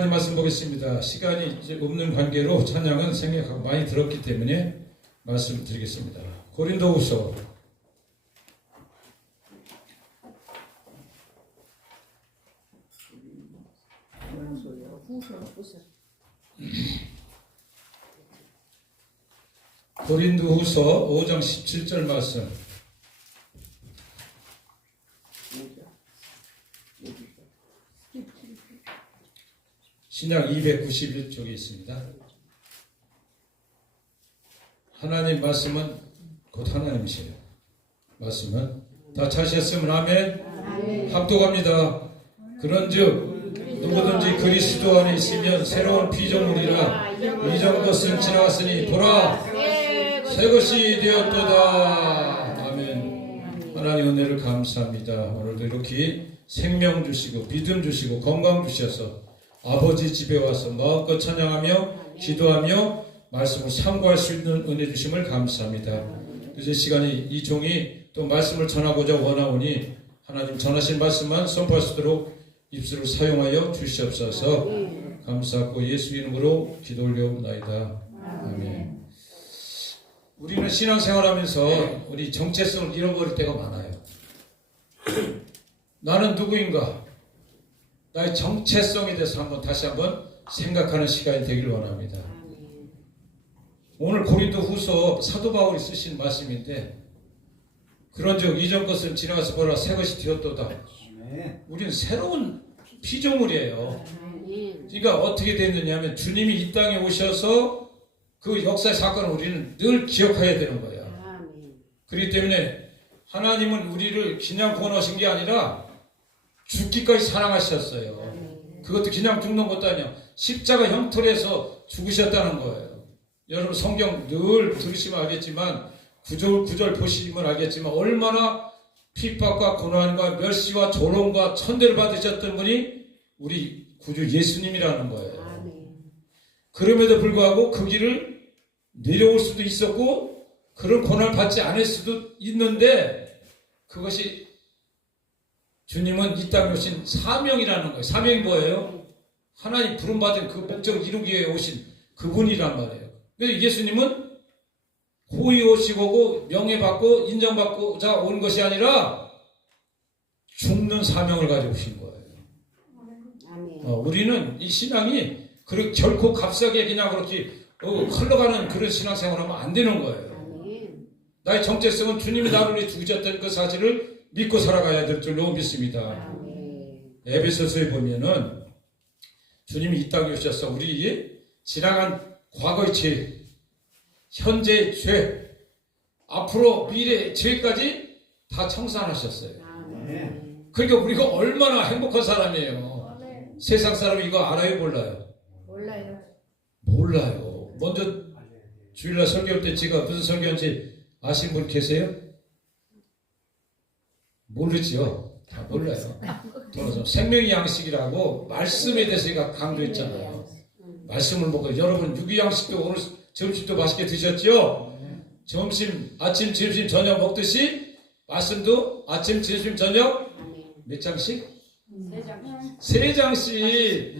하나님 말씀 보겠습니다. 시간이 이제 없는 관계로 찬양은 생략하고 많이 들었기 때문에 말씀 드리겠습니다. 고린도후서 고린도후서 5장 17절 말씀. 신약 291쪽에 있습니다. 하나님 말씀은 곧 하나님이세요. 말씀은 다 찾으셨으면 아멘. 합독합니다. 그런즉 누구든지 그리스도 안에 있으면 새로운 피조물이라 이전 것은 지나갔으니 보라 새 것이 되었도다. 아멘. 하나님 은혜를 감사합니다. 오늘도 이렇게 생명 주시고 믿음 주시고 건강 주셔서 아버지 집에 와서 마음껏 찬양하며 기도하며 말씀을 상고할 수 있는 은혜 주심을 감사합니다. 이제 시간이 이 종이 또 말씀을 전하고자 원하오니 하나님 전하신 말씀만 선포할 수 있도록 입술을 사용하여 주시옵소서. 감사하고 예수 이름으로 기도 올려옵나이다. 아멘. 우리는 신앙생활하면서 우리 정체성을 잃어버릴 때가 많아요. 나는 누구인가? 나의 정체성에 대해서 한번 다시 한번 생각하는 시간이 되기를 원합니다. 오늘 고린도 후서 사도 바울이 쓰신 말씀인데 그런즉 이전 것은 지나가서 보라 새 것이 되었도다. 우리는 새로운 피조물이에요. 그러니까 어떻게 됐느냐 하면 주님이 이 땅에 오셔서 그 역사의 사건을 우리는 늘 기억해야 되는 거예요. 그렇기 때문에 하나님은 우리를 그냥 구원하신 게 아니라 죽기까지 사랑하셨어요. 그것도 그냥 죽는 것도 아니야. 십자가 형틀에서 죽으셨다는 거예요. 여러분 성경 늘 들으시면 알겠지만 구절 구절 보시면 알겠지만 얼마나 핍박과 고난과 멸시와 조롱과 천대를 받으셨던 분이 우리 구주 예수님이라는 거예요. 그럼에도 불구하고 그 길을 내려올 수도 있었고 그런 고난을 받지 않을 수도 있는데 그것이 주님은 이 땅에 오신 사명이라는 거예요. 사명이 뭐예요? 하나님 부름받은 그 목적을 이루기 위해 오신 그분이란 말이에요. 그래서 예수님은 호의 오시고 명예받고 인정받고자 온 것이 아니라 죽는 사명을 가지고 오신 거예요. 어, 우리는 이 신앙이 그렇게 결코 값싸게 그냥 그렇게 어, 흘러가는 그런 신앙생활 하면 안 되는 거예요. 나의 정체성은 주님이 나를 위해 죽으셨다는 그 사실을 믿고 살아가야 될 줄로 믿습니다. 에베소서에 보면은 주님이 이 땅에 오셔서 우리 지나간 과거의 죄, 현재의 죄, 앞으로 미래의 죄까지 다 청산하셨어요. 그러니까 우리가 얼마나 행복한 사람이에요. 세상 사람이 이거 알아요, 몰라요? 몰라요. 몰라요. 먼저 주일날 설교할 때 제가 무슨 설교인지 아신 분 계세요? 모르죠. 다 몰라요. 돌아서 생명의 양식이라고 말씀에 대해서 제가 강조했잖아요. 말씀을 먹고 여러분 유기양식도 오늘 점심도 맛있게 드셨죠? 점심, 아침, 점심, 저녁 먹듯이 말씀도 아침, 점심, 저녁 몇 장씩? 세 장씩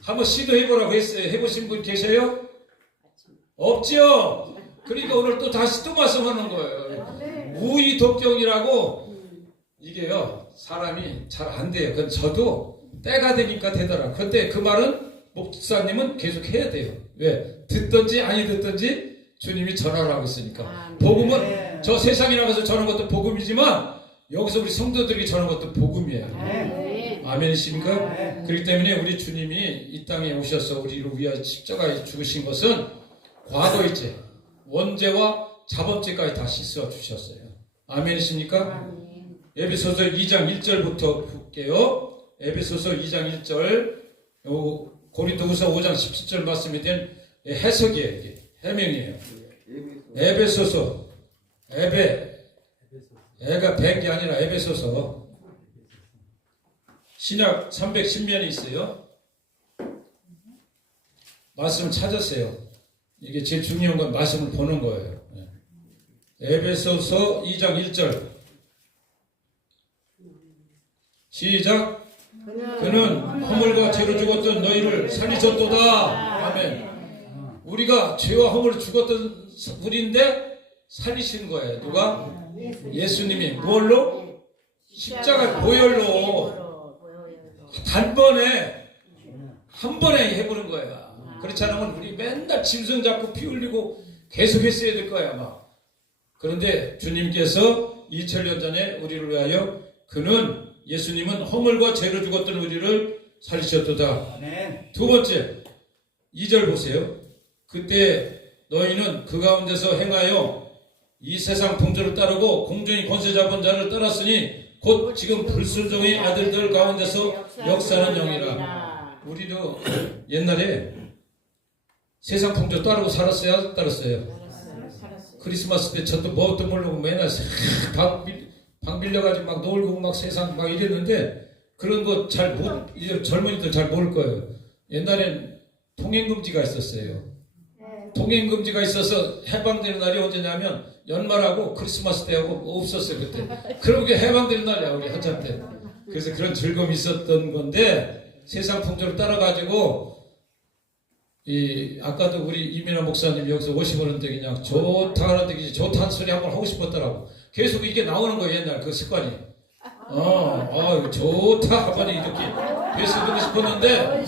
한번 시도해보라고 했어요. 해보신 분 계세요? 없죠? 그러니까 오늘 또 다시 또 말씀하는 거예요. 무의 독경이라고 이게요 사람이 잘 안 돼요. 그건 저도 때가 되니까 되더라. 근데 그 말은 목사님은 계속 해야 돼요. 왜? 듣든지 아니 듣든지 주님이 전화를 하고 있으니까. 복음은 저 세상에 나가서 전하는 것도 복음이지만 여기서 우리 성도들이 전하는 것도 복음이에요. 아멘이십니까? 그렇기 때문에 우리 주님이 이 땅에 오셔서 우리를 위하여 십자가에 죽으신 것은 과거의 죄, 원죄와 자범죄까지 다 씻어 주셨어요. 아멘이십니까? 에베소서 2장 1절부터 볼게요. 에베소서 2장 1절, 요 고린도후서 5장 17절 말씀에 대한 해석이에요. 해명이에요. 에베소서, 에베, 애가 백이 아니라 에베소서. 신약 310면이 있어요. 말씀 찾았어요. 이게 제일 중요한 건 말씀을 보는 거예요. 예. 에베소서 2장 1절. 시작. 그는 허물과 죄로 죽었던 너희를 살리셨도다. 아멘. 우리가 죄와 허물로 죽었던 우리인데 살리신 거예요. 누가? 예수님이 뭘로? 십자가 보혈로 단번에 한 번에 해보는 거야. 그렇지 않으면 우리 맨날 짐승 잡고 피 흘리고 계속 했어야 될 거야 아마. 그런데 주님께서 2000년 전에 우리를 위하여 그는 예수님은 허물과 죄로 죽었던 우리를 살리셨도다. 두 번째 2절 보세요. 그때 너희는 그 가운데서 행하여 이 세상 풍조를 따르고 공중의 권세 잡은 자를 따랐으니 곧 지금 불순종의 아들들 가운데서 역사는 영이라. 우리도 옛날에 세상 풍조 따르고 살았어요? 안 따랐어요? 크리스마스 때 저도 뭣도 모르고 맨날 방, 빌- 방 빌려가지고 막 놀고 막 세상 막 이랬는데 그런 거 잘 못, 이제 젊은이들 잘 모를 거예요. 옛날엔 통행금지가 있었어요. 통행금지가 있어서 해방되는 날이 언제냐면 연말하고 크리스마스 때하고 없었어요 그때. 그러게 해방되는 날이야 우리 한참 때. 그래서 그런 즐거움이 있었던 건데 세상 풍조를 따라가지고 이 아까도 우리 이민아 목사님 여기서 오시면데 그냥 좋다 하는데 그냥 좋다는 소리 한번 하고 싶었더라고. 계속 이게 나오는 거예요 옛날 그 습관이. 어, 어 좋다 한번에 이렇게 배수 듣고 싶었는데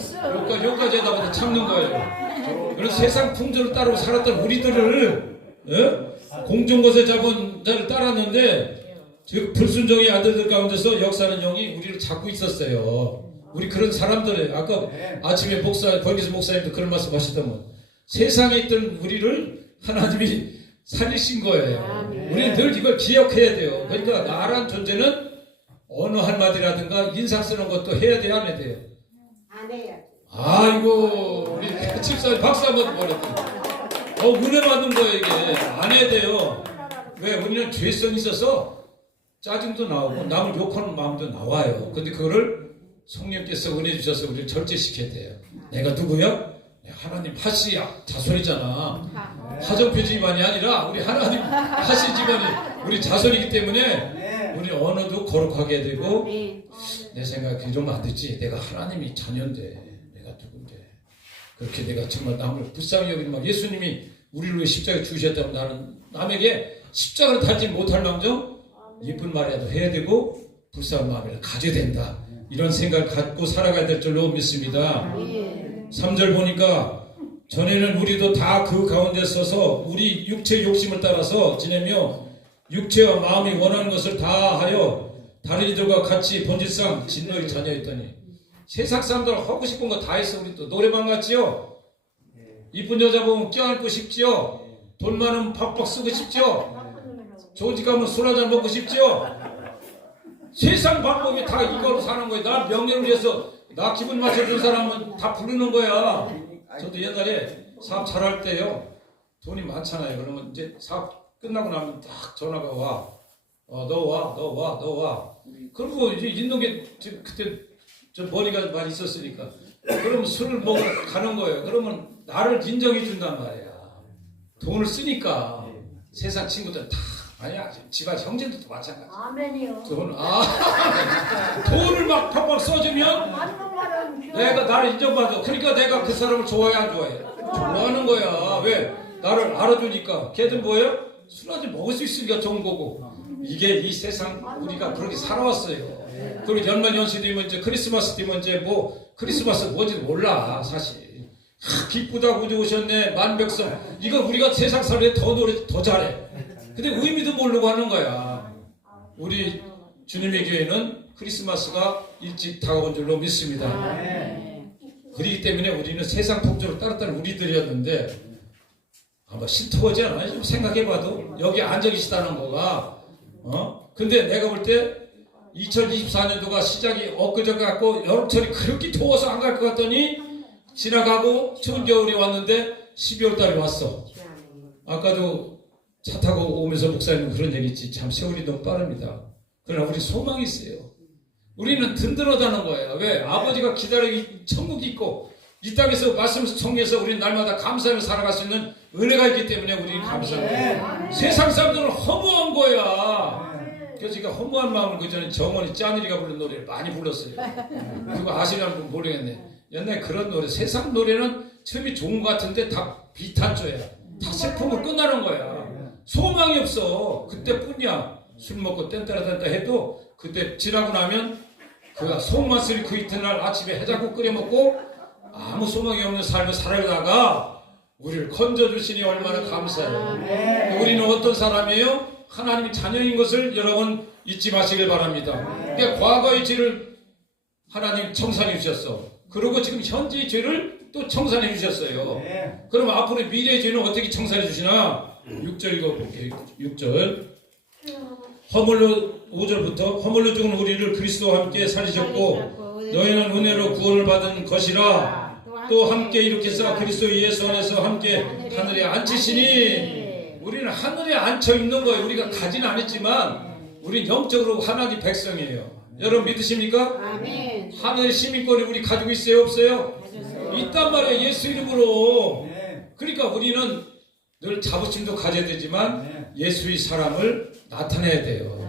여기까지 여기까지 하다 보니 참는 거예요. 그래서 세상 풍조를 따르고 살았던 우리들을 어? 공중곳에 잡은 자를 따랐는데 즉 불순종의 아들들 가운데서 역사는 영이 우리를 잡고 있었어요. 우리 그런 사람들을 아까 아침에 목사 권기수 목사님도 그런 말씀 하시더만 세상에 있던 우리를 하나님이 살리신 거예요. 우리는 늘 이걸 기억해야 돼요. 그러니까 나란 존재는 어느 한마디라든가 인상 쓰는 것도 해야 돼요, 안 해야 돼요? 안 해야지. 아이고 우리 집사님 박수 한번 보냈더니 어 은혜 받는 거예요 이게 안 해야 돼요. 왜 우리는 죄성이 있어서 짜증도 나오고 남을 욕하는 마음도 나와요. 근데 그거를 성령께서 은혜 주셔서 우리를 절제시켜야 돼요. 내가 누구야? 하나님 하시 자손이잖아. 하정표 집안이 아니라 우리 하나님 하시 집안이 우리 자손이기 때문에 우리 언어도 거룩하게 해야 되고 내 생각에 좀안 됐지. 내가 하나님이 자녀인데 내가 누군데 그렇게 내가 정말 남을 불쌍히 여기는 막 예수님이 우리를 위해 십자가 죽으셨다고 나는 남에게 십자가를 달지 못할 망정 예쁜 말이라도 해야 되고 불쌍한 마음을 가져야 된다. 이런 생각을 갖고 살아가야 될 줄로 믿습니다. 3절 보니까 전에는 우리도 다 그 가운데 서서 우리 육체 욕심을 따라서 지내며 육체와 마음이 원하는 것을 다 하여 다른 이들과 같이 본질상 진노의 자녀였더니 세상 사람들 하고 싶은 거 다 했어 우리 또 노래방 갔지요? 이쁜 여자 보면 껴안고 싶지요? 돈 많으면 팍팍 쓰고 싶지요? 좋은 집 가면 술 한잔 먹고 싶지요? 세상 방법이 다 이거로 사는 거예요. 나 명예를 위해서 나 기분 맞춰준 사람은 다 부르는 거야 저도 옛날에 사업 잘할 때요 돈이 많잖아요 그러면 이제 사업 끝나고 나면 딱 전화가 와 어, 너 와, 너 와, 너 와. 그리고 이제 지금 그때 저 머리가 많이 있었으니까. 그러면 술을 먹으러 가는 거예요. 그러면 나를 인정해 준단 말이야. 돈을 쓰니까 세상 친구들 다 아니야 집안 형제들도 마찬가지. 아멘이요. 돈, 아 돈을 막 팍팍 써주면 말은 내가 나를 인정받아. 그러니까 내가 그 사람을 좋아해 안 좋아해? 좋아하는 거야. 왜? 나를 알아주니까. 걔들 뭐예요? 술 한잔 먹을 수 있으니까 좋은 거고. 이게 이 세상 우리가 그렇게 살아왔어요. 그리고 연말 연시 되면 이제 크리스마스 되면 이제 뭐 크리스마스 뭔지 몰라 사실. 하, 기쁘다고 오셨네 만백성. 이거 우리가 세상 살에 더 노래 더 잘해. 근데 의미도 모르고 하는 거야. 우리 주님의 교회는 크리스마스가 일찍 다가온 줄로 믿습니다. 그렇기 때문에 우리는 세상 풍조를 따랐다는 우리들이었는데 아마 신토하지 않아요? 좀 생각해봐도 여기 앉아 계시다는 거가 어? 근데 내가 볼 때 2024년도가 시작이 엊그저 같고 여름철이 그렇게 더워서 안 갈 것 같더니 지나가고 추운 겨울이 왔는데 12월 달에 왔어 아까도 차 타고 오면서 목사님 그런 얘기 했지 참 세월이 너무 빠릅니다 그러나 우리 소망이 있어요 우리는 든든하다는 거예요. 왜? 아버지가 기다리기 천국이 있고 이 땅에서 말씀을 청해서 우리는 날마다 감사하며 살아갈 수 있는 은혜가 있기 때문에 우리는 감사해요. 세상 사람들은 허무한 거야. 그래서 제가 허무한 마음을 그 전에 정원이 짠이리가 부른 노래를 많이 불렀어요. 그거 아시는 분 모르겠네. 옛날에 그런 노래, 세상 노래는 처음이 좋은 것 같은데 다 비탄조야. 다 슬픔으로 끝나는 거야. 소망이 없어. 그때뿐이야. 술 먹고 땐따라댄다 해도 그때 지나고 나면 그 속맛을 그 이튿날 아침에 해장국 끓여 먹고 아무 소망이 없는 삶을 살아가다가 우리를 건져주시니 얼마나 감사해요. 우리는 어떤 사람이에요? 하나님의 자녀인 것을 여러분 잊지 마시길 바랍니다. 그러니까 과거의 죄를 하나님 청산해 주셨어. 그리고 지금 현재의 죄를 또 청산해 주셨어요. 그럼 앞으로 미래의 죄는 어떻게 청산해 주시나? 6절 읽어볼게요. 6절. 허물로 5절부터 허물로 죽은 우리를 그리스도와 함께 살리셨고 너희는 은혜로 구원을 받은 것이라 또 함께 일으켜서 그리스도 예수 안에서 함께 하늘에 앉히시니 우리는 하늘에 앉혀 있는 거예요. 우리가 가지는 않았지만 우리는 영적으로 하나님 백성이에요. 여러분 믿으십니까? 하늘의 시민권이 우리 가지고 있어요, 없어요? 있단 말이에요. 예수 이름으로. 그러니까 우리는 늘 자부심도 가져야 되지만 예수의 사랑을 나타내야 돼요.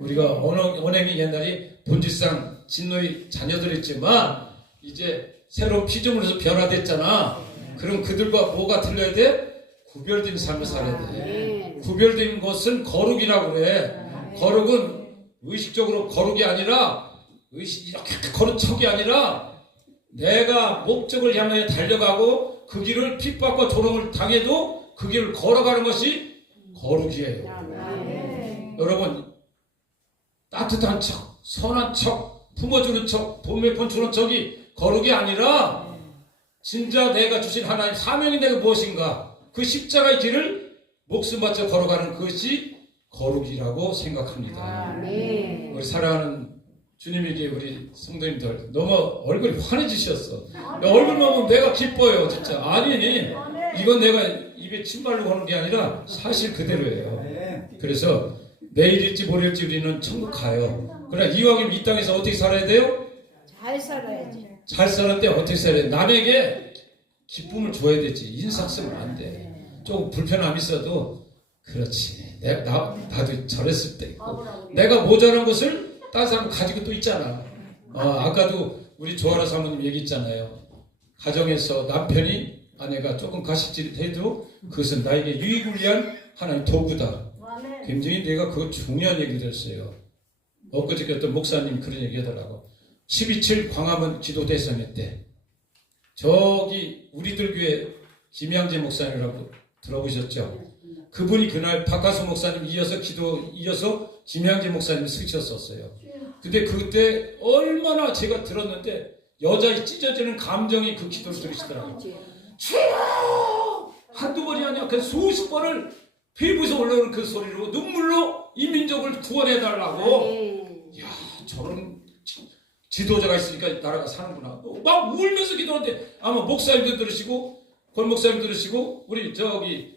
우리가 언어, 언행이 옛날에 본질상 진노의 자녀들이지만 이제 새로운 피조물에서 변화됐잖아. 그럼 그들과 뭐가 틀려야 돼? 구별된 삶을 살아야 돼. 아멘. 구별된 것은 거룩이라고 그래. 거룩은 의식적으로 거룩이 아니라 의식 이렇게 거룩 척이 아니라 내가 목적을 향해 달려가고 그 길을 핍박과 조롱을 당해도 그 길을 걸어가는 것이 거룩이에요. 아멘. 여러분 따뜻한 척, 선한 척, 품어주는 척, 푼 주는 척이 거룩이 아니라 진짜 내가 주신 하나님 사명이 내가 무엇인가 그 십자가의 길을 목숨 바쳐 걸어가는 것이 거룩이라고 생각합니다. 아멘. 우리 사랑하는 주님에게 우리 성도님들 너무 얼굴이 환해지셨어. 얼굴만 보면 내가 기뻐요, 진짜. 아니, 이건 내가 입에 침 바르고 하는 게 아니라 사실 그대로예요. 그래서 내일일지 모레일지 우리는 천국 가요. 그러나 이왕이면 이 땅에서 어떻게 살아야 돼요? 잘 살아야지. 잘 사는데 어떻게 살아야 돼? 남에게 기쁨을 줘야 되지. 인상 쓰면 안 돼. 조금 불편함 있어도 그렇지. 내가 나, 나도 저랬을 때 있고 내가 모자란 것을 다른 사람 가지고 또 있잖아. 어, 아까도 우리 조아라 사모님 얘기했잖아요. 가정에서 남편이 아내가 조금 가식질해도 그것은 나에게 유익을 위한 하나의 도구다. 굉장히 내가 그거 중요한 얘기를 했어요. 엊그저께 어떤 목사님 그런 얘기 하더라고. 12.7 광화문 기도 대선회 때 저기 우리들 교회 김양재 목사님이라고 들어보셨죠? 그분이 그날 박가수 목사님 이어서 기도 이어서 김양재 목사님을 쓰셨었어요. 근데 그때 얼마나 제가 들었는데 여자의 찢어지는 감정이 그 기도를 들으시더라고요. 주여! 한두 번이 아니라 그 수십 번을 피부에서 올라오는 그 소리로 눈물로 이 민족을 구원해달라고 아멘. 야 저런 지- 지도자가 있으니까 나라가 사는구나. 막 울면서 기도하는데 아마 목사님도 들으시고 권 목사님 들으시고 우리 저기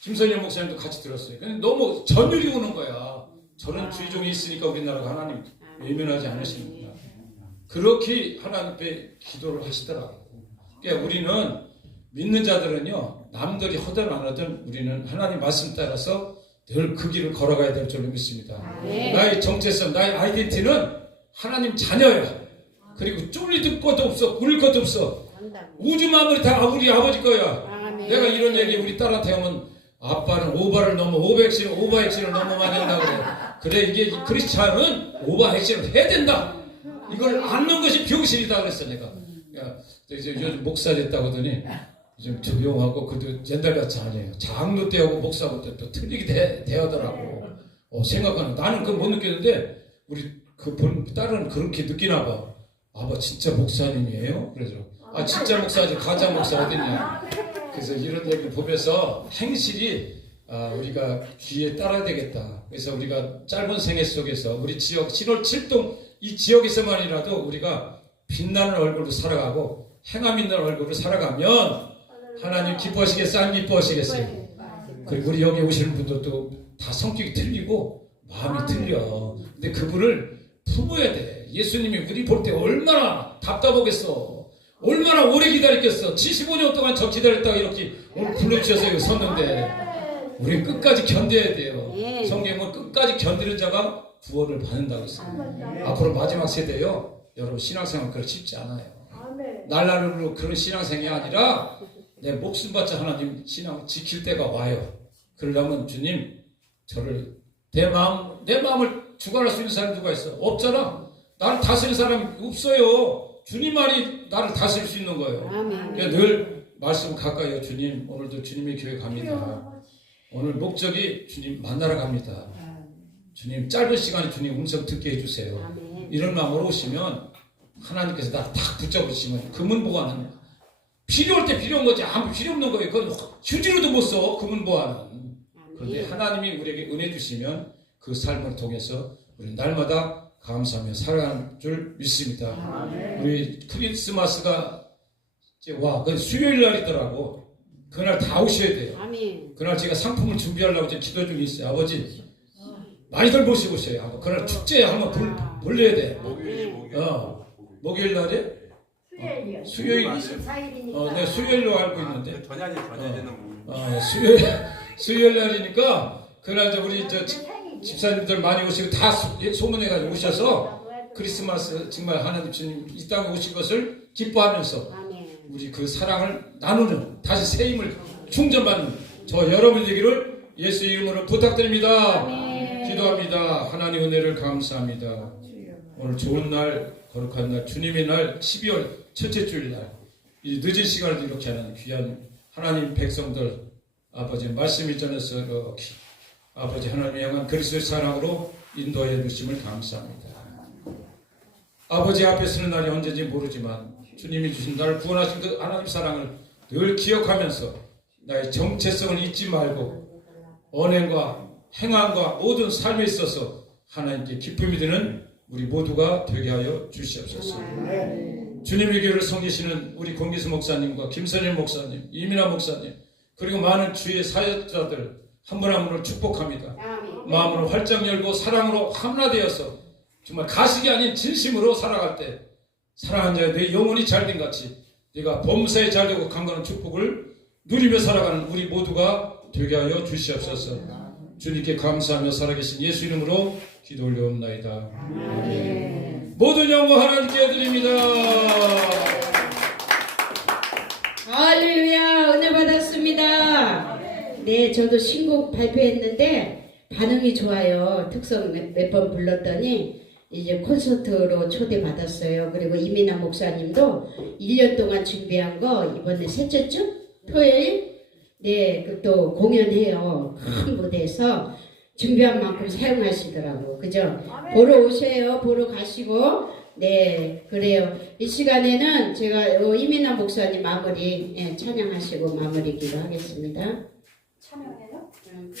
김선영 목사님도 같이 들었어요. 근데 너무 전율이 오는 거야. 저런 주의종이 있으니까 우리나라가 하나님 외면하지 않으시는구나. 그렇게 하나님 앞에 기도를 하시더라고요. 그러니까 우리는 믿는 자들은요 남들이 하든 안 하든 우리는 하나님 말씀 따라서 늘 그 길을 걸어가야 될 줄로 믿습니다. 아멘. 나의 정체성, 나의 아이덴티는 하나님 자녀야. 그리고 쫄릴 것도 없어, 꿀릴 것도 없어. 우주 만물이 다 우리 아버지 거야. 아멘. 내가 이런 얘기 우리 딸한테 하면 아빠는 오바를 넘어 오버액션, 오버액션을 넘어 많이 한다고 그래. 그래 이게 크리스찬은 오버액션을 해야 된다. 이걸 안는 것이 병신이다 그랬어 내가. 야, 이제 요즘 목사 됐다고 하더니 좀 조용하고 그래도 옛날같이 아니에요. 장로 때하고 목사하고 또, 또 틀리게 대, 대하더라고. 어, 생각하는 나는 그걸 못 느꼈는데 우리 그본 딸은 그렇게 느끼나 봐. 아빠 진짜 목사님이에요? 그래서 아 진짜 목사지 가짜 목사 어딨냐? 그래서 이런 얘기를 보면서 행실이 아, 우리가 귀에 따라야 되겠다. 그래서 우리가 짧은 생애 속에서 우리 지역 신월 7동 이 지역에서만이라도 우리가 빛나는 얼굴로 살아가고 행함 있는 얼굴로 살아가면 하나님 기뻐하시겠어요? 안 기뻐하시겠어요? 그리고 우리 여기 오시는 분들도 다 성격이 틀리고 마음이 틀려. 근데 그분을 품어야 돼. 예수님이 우리 볼 때 얼마나 답답하겠어. 얼마나 오래 기다렸겠어. 75년 동안 저 기다렸다가 이렇게 오늘 불러주셔서 여기 섰는데 우리 끝까지 견뎌야 돼요. 네. 성경은 끝까지 견디는 자가 구원을 받는다고 했어요. 앞으로 마지막 세대요. 여러분 신앙생활 그렇 쉽지 않아요. 날라르로 그런 신앙생이 아니라 내 목숨 바쳐 하나님 신앙 지킬 때가 와요. 그러려면 주님 저를 내 마음 내 마음을 주관할 수 있는 사람이 누가 있어? 없잖아. 나를 다스리는 사람이 없어요. 주님만이 나를 다스릴 수 있는 거예요. 그러니까 늘 말씀 가까이요 주님 오늘도 주님의 교회 갑니다. 오늘 목적이 주님 만나러 갑니다. 주님 짧은 시간에 주님 음성 듣게 해주세요. 이런 마음으로 오시면 하나님께서 나 딱 붙잡으시면 금은 보관은 필요할 때 필요한 거지 아무 필요 없는 거예요. 그건 휴지로도 못 써 금은 보관은. 그런데 하나님이 우리에게 은혜 주시면 그 삶을 통해서 우리 날마다 감사하며 살아가는 줄 믿습니다. 우리 크리스마스가 이제 와, 그 수요일 날이더라고. 그날 다 오셔야 돼요. 아멘. 그날 제가 상품을 준비하려고 이제 기도 중에 있어요. 아버지 많이들 모시고 오세요. 그날 축제에 한번 불, 불려야 돼. 목요일이 목요일. 어. 목요일 날에 수요일이요. 수요일 24일이니까. 어, 내가 수요일로 알고 있는데 전야지 전야지는 목요일. 어, 수요일 수요일 날이니까 그날 이제 우리 저 집- 집사님들 많이 오시고 다 소- 예, 소문해가지고 오셔서 크리스마스 정말 하나님 주님 이 땅에 오신 것을 기뻐하면서 아멘. 우리 그 사랑을 나누는 다시 새 힘을 충전받는 저 여러분 되기를 예수 이름으로 부탁드립니다. 기도합니다. 하나님 은혜를 감사합니다. 오늘 좋은 날, 거룩한 날, 주님의 날, 12월 첫째 주일 날, 이 늦은 시간을 이렇게 하는 귀한 하나님 백성들, 아버지 말씀이 전해서 이렇게 아버지 하나님 향한 그리스도의 사랑으로 인도해 주심을 감사합니다. 아버지 앞에 서는 날이 언제인지 모르지만 주님이 주신 나를 구원하신 그 하나님 사랑을 늘 기억하면서 나의 정체성을 잊지 말고 언행과 행함과 모든 삶에 있어서 하나님께 기쁨이 되는 우리 모두가 되게 하여 주시옵소서. 주님의 교회를 섬기시는 우리 공기수 목사님과 김선일 목사님, 이민아 목사님, 그리고 많은 주의 사역자들 한 분 한 분을 축복합니다. 마음으로 활짝 열고 사랑으로 하나되어서 정말 가식이 아닌 진심으로 살아갈 때 사랑한 자의 내 영혼이 잘된 같이 네가 범사에 잘되고 강건한 축복을 누리며 살아가는 우리 모두가 되게 하여 주시옵소서. 주님께 감사하며 살아계신 예수 이름으로 기도 올려옵나이다. 아멘. 모든 영광 하나님께 드립니다. 할렐루야 은혜 받았습니다. 네, 저도 신곡 발표했는데 반응이 좋아요. 특성 몇 번 불렀더니 이제 콘서트로 초대받았어요. 그리고 이민아 목사님도 1년 동안 준비한 거 이번에 셋째 주 토요일 네, 그또 공연해요. 큰 무대에서 준비한 만큼 사용하시더라고. 그죠? 보러 오세요. 보러 가시고 네, 그래요. 이 시간에는 제가 요 이민아 목사님 마무리 예, 찬양하시고 마무리 기도하겠습니다. 참여해요? 음.